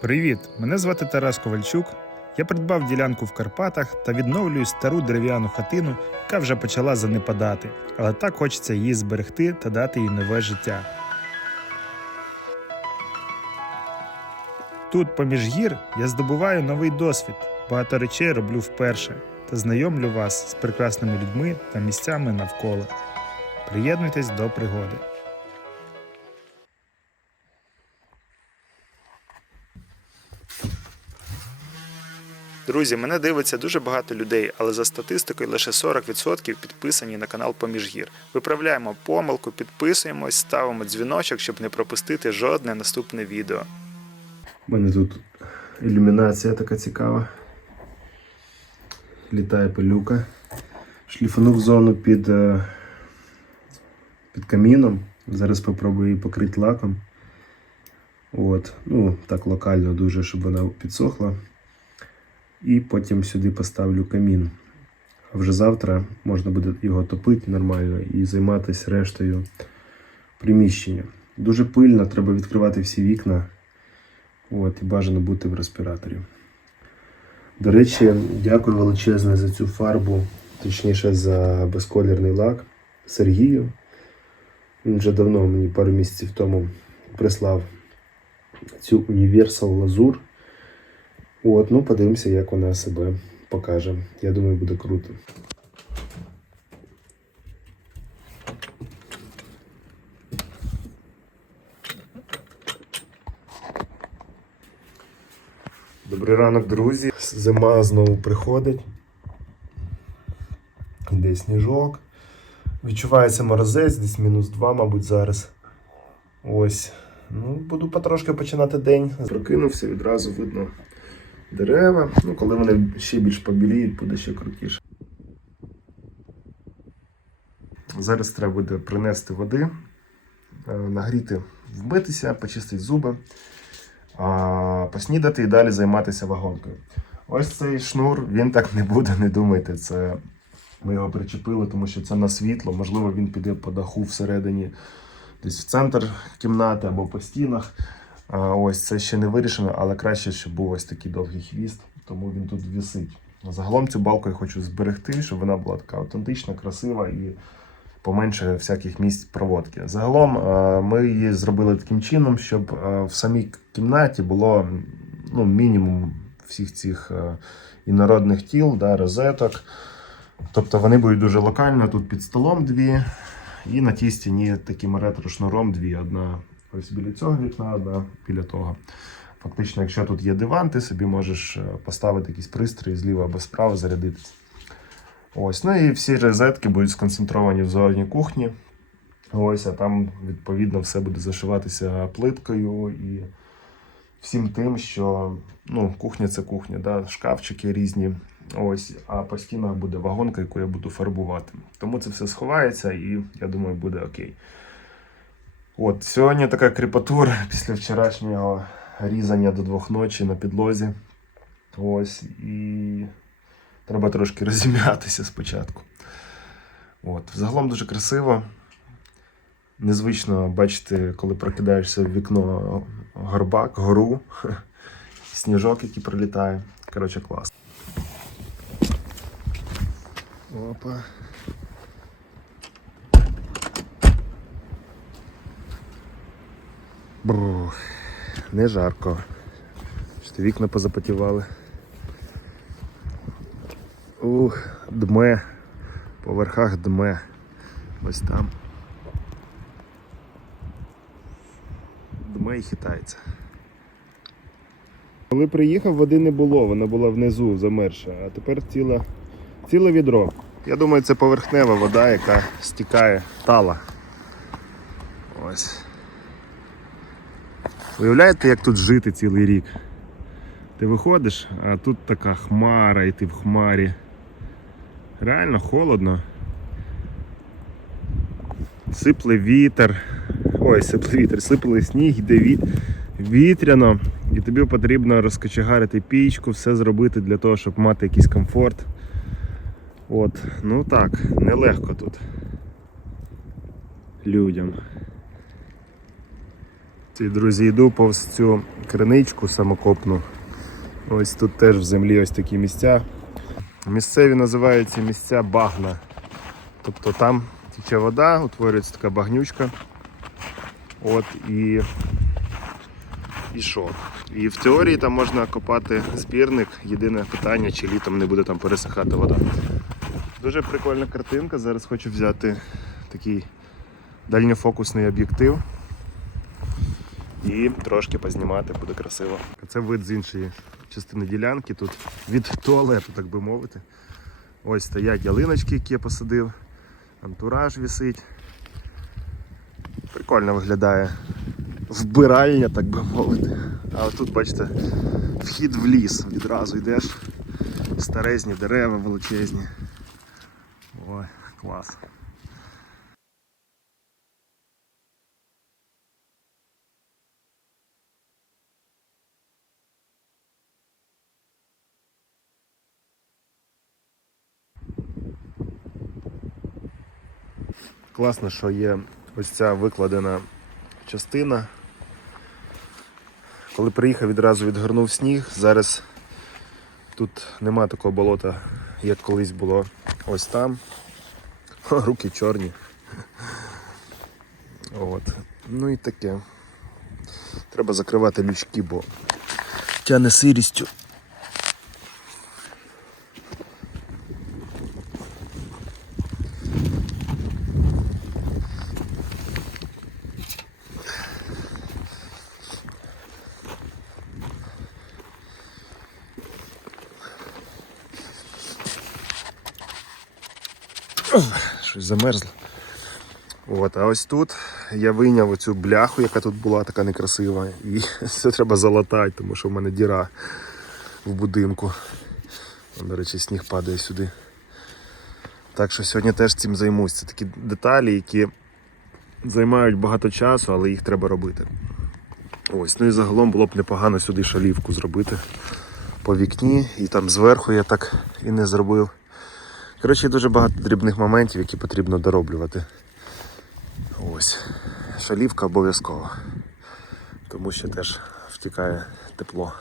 Привіт! Мене звати Тарас Ковальчук. Я придбав ділянку в Карпатах та відновлюю стару дерев'яну хатину, яка вже почала занепадати, але так хочеться її зберегти та дати їй нове життя. Тут, поміж гір, я здобуваю новий досвід, багато речей роблю вперше та знайомлю вас з прекрасними людьми та місцями навколо. Приєднуйтесь до пригоди. Друзі, мене дивиться дуже багато людей, але за статистикою лише 40% підписані на канал Поміжгір. Виправляємо помилку, підписуємось, ставимо дзвіночок, щоб не пропустити жодне наступне відео. У мене тут ілюмінація така цікава. Літає пилюка. Шліфанув зону під, е, під каміном. Зараз спробую її покрити лаком. От. Ну, так локально дуже, щоб вона підсохла. І потім сюди поставлю камін. А вже завтра можна буде його топити нормально і займатися рештою приміщення. Дуже пильно, треба відкривати всі вікна. От, і бажано бути в респіраторі. До речі, дякую величезне за цю фарбу, точніше за безколірний лак Сергію. Він вже давно мені пару місяців тому прислав цю Universal Лазур. От, ну подивимося, як вона себе покаже. Я думаю, буде круто. Добрий ранок, друзі. Зима знову приходить. Іде сніжок. Відчувається морозець, десь мінус 2, мабуть, зараз. Ось. Ну, буду потрошки починати день. Прокинувся, відразу видно дерева. Ну, коли вони ще більш побіліють, буде ще крутіше. Зараз треба буде принести води, е, нагріти, вмитися, почистити зуби поснідати і далі займатися вагонкою. Ось цей шнур, він так не буде, не думайте. Це ми його причепили, тому що це на світло. Можливо, він піде по даху всередині, десь в центр кімнати або по стінах. Ось це ще не вирішено, але краще, щоб був ось такий довгий хвіст, тому він тут висить. Загалом цю балку я хочу зберегти, щоб вона була така автентична, красива і поменше всяких місць проводки. Загалом ми її зробили таким чином, щоб в самій кімнаті було ну, мінімум всіх цих інородних тіл, да, розеток. Тобто вони будуть дуже локально. Тут під столом дві, і на тій стіні таким ретро-шнуром дві. Одна ось біля цього вікна, одна біля того. Фактично, якщо тут є диван, ти собі можеш е, поставити якийсь пристрій зліва або справа, зарядитися. Ось, ну і всі розетки будуть сконцентровані в зовній кухні. Ось, а там, відповідно, все буде зашиватися плиткою і всім тим, що ну, кухня це кухня, да? шкафчики різні. Ось, а по стінах буде вагонка, яку я буду фарбувати. Тому це все сховається і я думаю, буде окей. От, сьогодні така кріпатура після вчорашнього різання до двох ночі на підлозі. Ось, і Треба трошки розім'ятися спочатку. От. Загалом дуже красиво. Незвично бачити, коли прокидаєшся в вікно горбак, гору, сніжок, який прилітає. Коротше, клас. Опа. Бру, не жарко. Що вікна позапотівали. Ух, дме. По верхах дме. Ось там. Дме і хитається. Коли приїхав, води не було, вона була внизу замерша, а тепер ціла, ціле відро. Я думаю, це поверхнева вода, яка стікає тала. Ось. Уявляєте, як тут жити цілий рік? Ти виходиш, а тут така хмара, і ти в хмарі. Реально холодно. Сипле вітер. Ой, сипле вітер, сипле сніг, йде віт... вітряно. І тобі потрібно розкочегарити пічку, все зробити для того, щоб мати якийсь комфорт. От, ну так, нелегко тут людям. Ці друзі, йду повз цю криничку самокопну. Ось тут теж в землі ось такі місця. Місцеві називають ці місця багна. Тобто там тече вода, утворюється така багнючка. От і. І що? І в теорії там можна копати збірник. Єдине питання, чи літом не буде там пересихати вода. Дуже прикольна картинка. Зараз хочу взяти такий дальньофокусний об'єктив і трошки познімати, буде красиво. Це вид з іншої частини ділянки. Тут від туалету, так би мовити. Ось стоять ялиночки, які я посадив, антураж висить. Прикольно виглядає. Вбиральня, так би мовити. А отут, бачите, вхід в ліс. Відразу йдеш. Старезні дерева величезні. Ой, клас. Класно, що є ось ця викладена частина. Коли приїхав, відразу відгорнув сніг. Зараз тут нема такого болота, як колись було ось там. О, руки чорні. От. Ну і таке. Треба закривати лючки, бо тяне сирістю. Щось замерзло. От, а ось тут я вийняв оцю бляху, яка тут була така некрасива. І це треба залатати, тому що в мене діра в будинку. До речі, сніг падає сюди. Так що сьогодні теж цим займусь. Це такі деталі, які займають багато часу, але їх треба робити. Ось, ну і загалом було б непогано сюди шалівку зробити по вікні. І там зверху я так і не зробив. Коротше, дуже багато дрібних моментів, які потрібно дороблювати. Ось. Шалівка обов'язково. Тому що теж втікає тепло.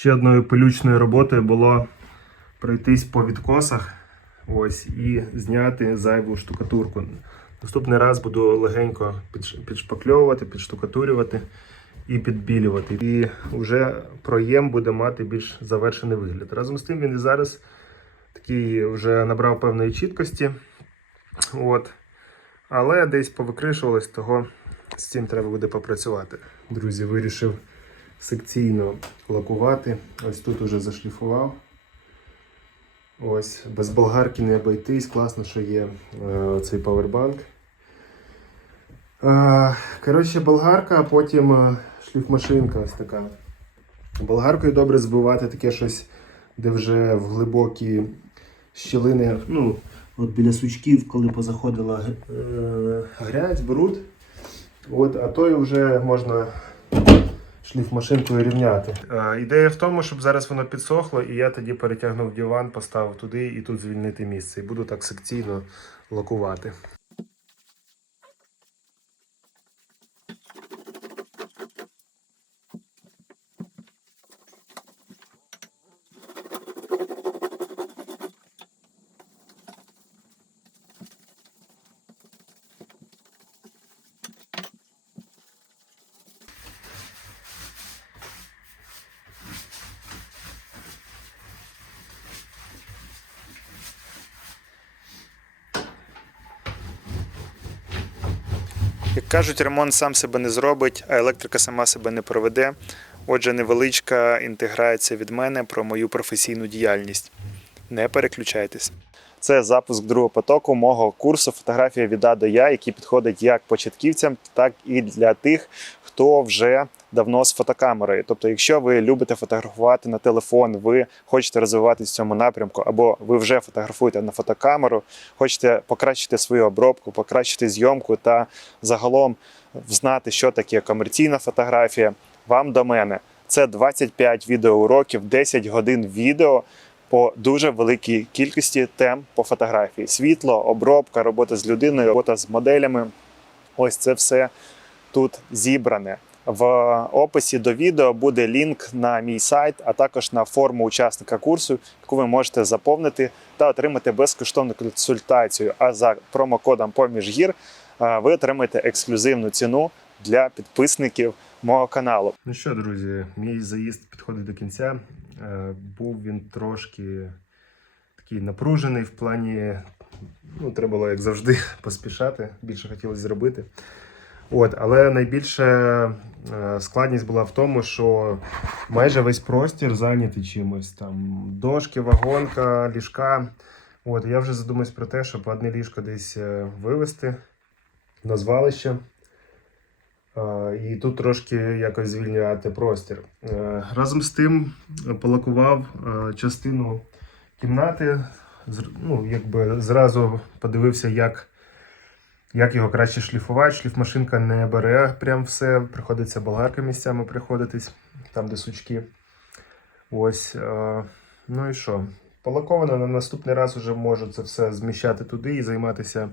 Ще одною пилючною роботою було пройтись по відкосах ось, і зняти зайву штукатурку. Наступний раз буду легенько підшпакльовувати, підштукатурювати і підбілювати. І вже проєм буде мати більш завершений вигляд. Разом з тим він і зараз такий вже набрав певної чіткості. От. Але десь повикришувалось, того з цим треба буде попрацювати. Друзі, вирішив секційно лакувати. Ось тут уже зашліфував. Ось, без болгарки не обійтись. Класно, що є е, цей павербанк. Е, коротше, болгарка, а потім е, шліфмашинка ось така. Болгаркою добре збивати таке щось, де вже в глибокі щілини, ну, от біля сучків, коли позаходила е, грязь, бруд. От, а то вже можна шліфмашинкою рівняти. Е, ідея в тому, щоб зараз воно підсохло, і я тоді перетягнув диван, поставив туди і тут звільнити місце. І буду так секційно лакувати. Кажуть, ремонт сам себе не зробить, а електрика сама себе не проведе. Отже, невеличка інтеграція від мене про мою професійну діяльність. Не переключайтесь. Це запуск другого потоку мого курсу фотографія від А до Я, який підходить як початківцям, так і для тих, хто вже давно з фотокамерою. Тобто, якщо ви любите фотографувати на телефон, ви хочете розвиватися в цьому напрямку, або ви вже фотографуєте на фотокамеру, хочете покращити свою обробку, покращити зйомку та загалом знати, що таке комерційна фотографія, вам до мене. Це 25 відеоуроків, 10 годин відео по дуже великій кількості тем по фотографії: світло, обробка, робота з людиною, робота з моделями. Ось це все тут зібране. В описі до відео буде лінк на мій сайт, а також на форму учасника курсу, яку ви можете заповнити та отримати безкоштовну консультацію. А за промокодом поміжгір е, ви отримаєте ексклюзивну ціну для підписників мого каналу. Ну що, друзі, мій заїзд підходить до кінця. Е, Був він трошки такий напружений в плані. Ну, треба було, як завжди, поспішати. Більше хотілося зробити. От, але найбільша е, складність була в тому, що майже весь простір зайнятий чимось. Там дошки, вагонка, ліжка. От, я вже задумався про те, щоб одне ліжко десь е, вивезти на звалище. Е, І тут трошки якось звільняти простір. Разом з тим полакував частину кімнати. Ну, якби зразу подивився, як, як його краще шліфувати. Шліфмашинка не бере прям все. Приходиться болгарка місцями приходитись, там, де сучки. Ось. е, Ну і що? Полаковано на наступний раз вже можу це все зміщати туди і займатися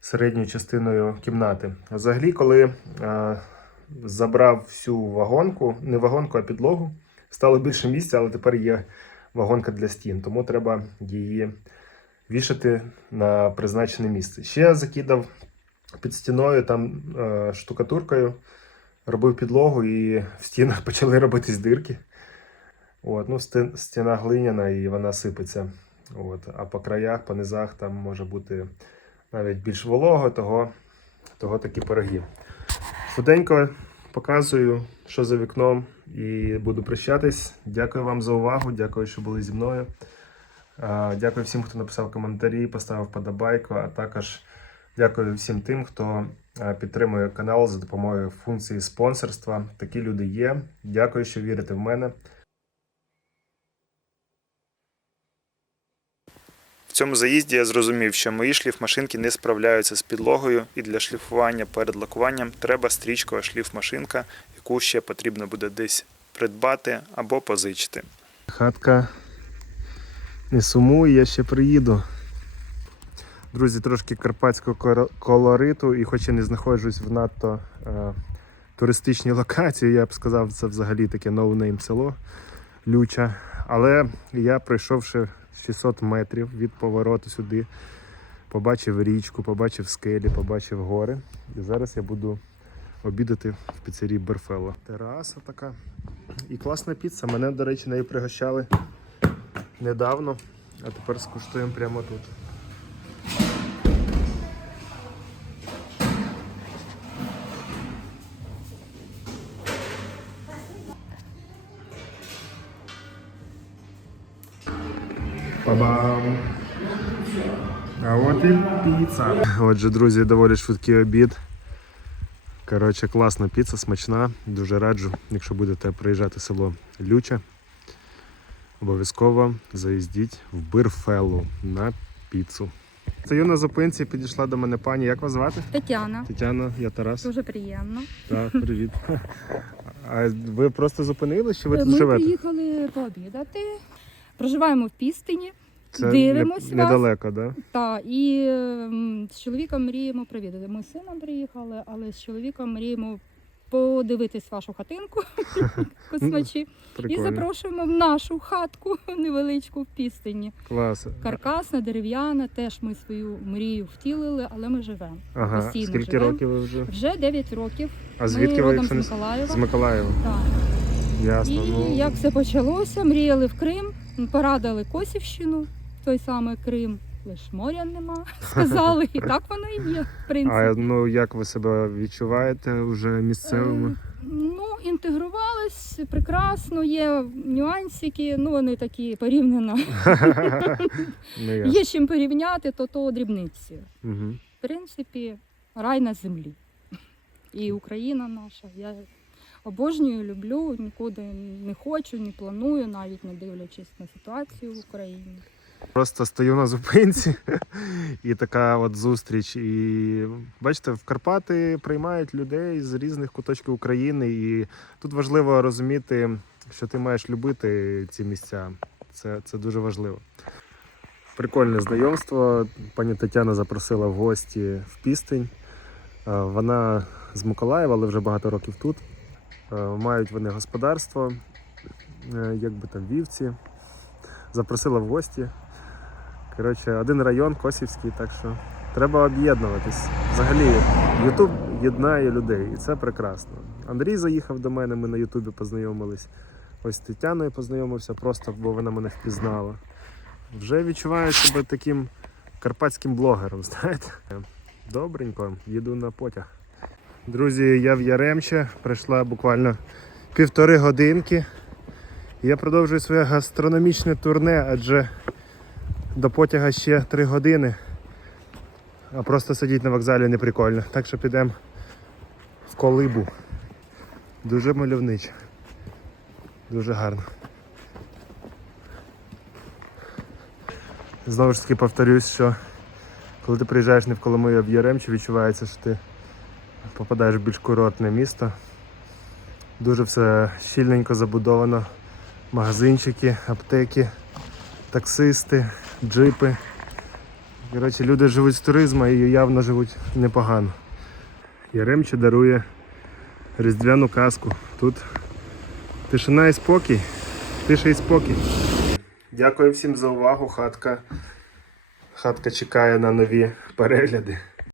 середньою частиною кімнати. Взагалі, коли е, забрав всю вагонку, не вагонку, а підлогу, стало більше місця, але тепер є вагонка для стін, тому треба її вішати на призначене місце. Ще закидав під стіною там е, штукатуркою, робив підлогу і в стінах почали робитись дирки. От, ну, стіна глиняна і вона сипеться. От, а по краях, по низах там може бути навіть більш волого, того, того такі пироги. Швиденько показую, що за вікном, і буду прощатись. Дякую вам за увагу, дякую, що були зі мною. Е, Дякую всім, хто написав коментарі, поставив подобайку, а також дякую всім тим, хто е, підтримує канал за допомогою функції спонсорства. Такі люди є. Дякую, що вірите в мене. В цьому заїзді я зрозумів, що мої шліфмашинки не справляються з підлогою, і для шліфування перед лакуванням треба стрічкова шліфмашинка, яку ще потрібно буде десь придбати або позичити. Хатка не сумуй, я ще приїду. Друзі, трошки карпатського колориту, і хоч я не знаходжусь в надто е, туристичній локації, я б сказав, це взагалі таке ноунейм село. люча. Але я пройшовши 600 метрів від повороту сюди, побачив річку, побачив скелі, побачив гори. І зараз я буду обідати в піцерії Берфелло. Тераса така. І класна піца. Мене, до речі, нею пригощали недавно, а тепер скуштуємо прямо тут. А от і піца. Отже, друзі, доволі швидкий обід. Коротше, класна піца, смачна. Дуже раджу, якщо будете приїжджати в село Люча. Обов'язково заїздіть в Бирфеллу на піцу. Стою на зупинці, підійшла до мене пані. Як вас звати? Тетяна, Тетяна, я Тарас. дуже приємно. Так, привіт. А ви просто зупинились чи ви тут Ми живете? приїхали пообідати. Проживаємо в Пістині. Це Дивимось не- вас. недалеко, так? Да? Та і з чоловіком мріємо провідати. Ми з сином приїхали, але з чоловіком мріємо подивитись вашу хатинку космачі і запрошуємо в нашу хатку невеличку в Пістині. Клас. Каркасна, дерев'яна. Теж ми свою мрію втілили, але ми живемо. Ага. постійно Скільки живемо. років ви вже? Вже 9 років. А звідки ми ви, родом з Миколаєва. з Миколаєва? Так. Ясно. І ну, як все почалося, мріяли в Крим, порадили Косівщину, той самий Крим, лиш моря нема. Сказали, і так воно і є, в принципі. А ну як ви себе відчуваєте вже місцевими? Е, Ну, інтегрувались прекрасно, є нюансики, ну вони такі порівняно. ну. Є чим порівняти, то то дрібниці. Угу. В принципі, рай на землі. І Україна наша. Я обожнюю, люблю, нікуди не хочу, не планую, навіть не дивлячись на ситуацію в Україні. Просто стою на зупинці і така от зустріч. І бачите, в Карпати приймають людей з різних куточків України, і тут важливо розуміти, що ти маєш любити ці місця. Це, це дуже важливо. Прикольне знайомство. Пані Тетяна запросила в гості в Пістень. Е, Вона з Миколаєва, але вже багато років тут. Е, Мають вони господарство, е, якби там вівці. Запросила в гості. Коротше, один район Косівський, так що треба об'єднуватись. Взагалі, Ютуб єднає людей, і це прекрасно. Андрій заїхав до мене, ми на Ютубі познайомились. Ось з Тетяною познайомився просто, бо вона мене впізнала. Вже відчуваю себе таким карпатським блогером, знаєте. Добренько, їду на потяг. Друзі, я в Яремче, пройшла буквально півтори годинки. Я продовжую своє гастрономічне турне, адже до потяга ще 3 години. А просто сидіти на вокзалі не прикольно. Так що підемо в колибу. Дуже мальовниче. Дуже гарно. Знову ж таки повторюсь, що коли ти приїжджаєш не в Коломию, а в Яремче, відчувається, що ти попадаєш в більш курортне місто. Дуже все щільненько забудовано. Магазинчики, аптеки, таксисти, джипи. Коротше, люди живуть з туризму і явно живуть непогано. Яремче дарує різдвяну казку. Тут тишина і спокій. Тиша і спокій. Дякую всім за увагу. Хатка. Хатка чекає на нові перегляди.